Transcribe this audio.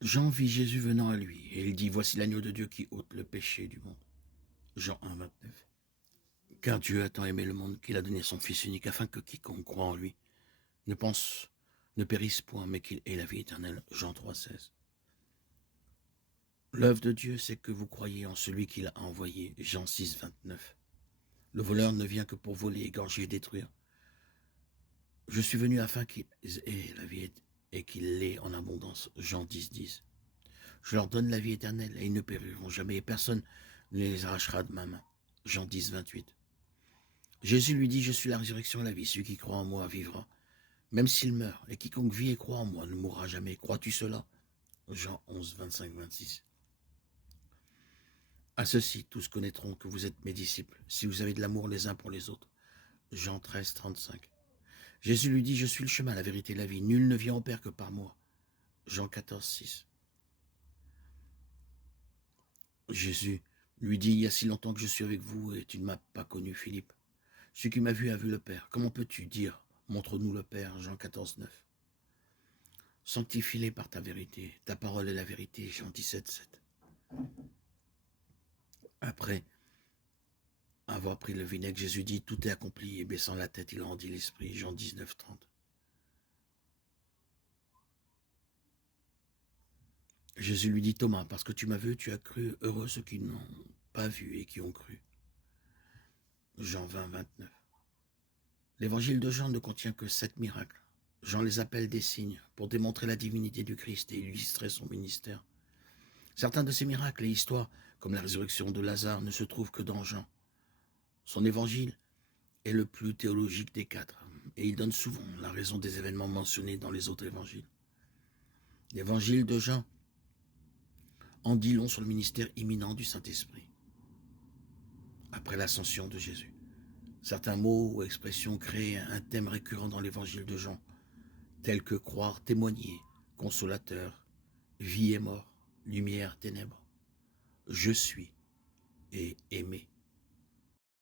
Jean vit Jésus venant à lui, et il dit, voici l'agneau de Dieu qui ôte le péché du monde. Jean 1, 29. Car Dieu a tant aimé le monde qu'il a donné son Fils unique, afin que quiconque croit en lui ne périsse point, mais qu'il ait la vie éternelle. Jean 3, 16. L'œuvre de Dieu, c'est que vous croyez en celui qu'il a envoyé. Jean 6, 29. Le voleur ne vient que pour voler, égorger et détruire. Je suis venu afin qu'ils aient la vie et qu'ils l'aient en abondance. Jean 10, 10. Je leur donne la vie éternelle et ils ne périront jamais et personne ne les arrachera de ma main. Jean 10, 28. Jésus lui dit, je suis la résurrection et la vie. Celui qui croit en moi vivra, même s'il meurt. Et quiconque vit et croit en moi ne mourra jamais. Crois-tu cela? Jean 11, 25, 26. À ceci, tous connaîtront que vous êtes mes disciples, si vous avez de l'amour les uns pour les autres. Jean 13, 35. Jésus lui dit, je suis le chemin, la vérité et la vie. Nul ne vient au Père que par moi. Jean 14, 6. Jésus lui dit, il y a si longtemps que je suis avec vous et tu ne m'as pas connu, Philippe. Celui qui m'a vu a vu le Père. Comment peux-tu dire, montre-nous le Père? Jean 14, 9. Sanctifie-les par ta vérité. Ta parole est la vérité. Jean 17, 7. Après avoir pris le vinaigre, Jésus dit, tout est accompli, et baissant la tête, il rendit l'esprit. Jean 19, 30. Jésus lui dit, Thomas, parce que tu m'as vu, tu as cru. Heureux ceux qui n'ont pas vu et qui ont cru. Jean 20, 29. L'évangile de Jean ne contient que 7 miracles. Jean les appelle des signes pour démontrer la divinité du Christ et illustrer son ministère. Certains de ces miracles et histoires, comme la résurrection de Lazare, ne se trouvent que dans Jean. Son évangile est le plus théologique des 4, et il donne souvent la raison des événements mentionnés dans les autres évangiles. L'évangile de Jean en dit long sur le ministère imminent du Saint-Esprit. Après l'ascension de Jésus, certains mots ou expressions créent un thème récurrent dans l'évangile de Jean, tels que croire, témoigner, consolateur, vie et mort, lumière, ténèbres, je suis et aimer.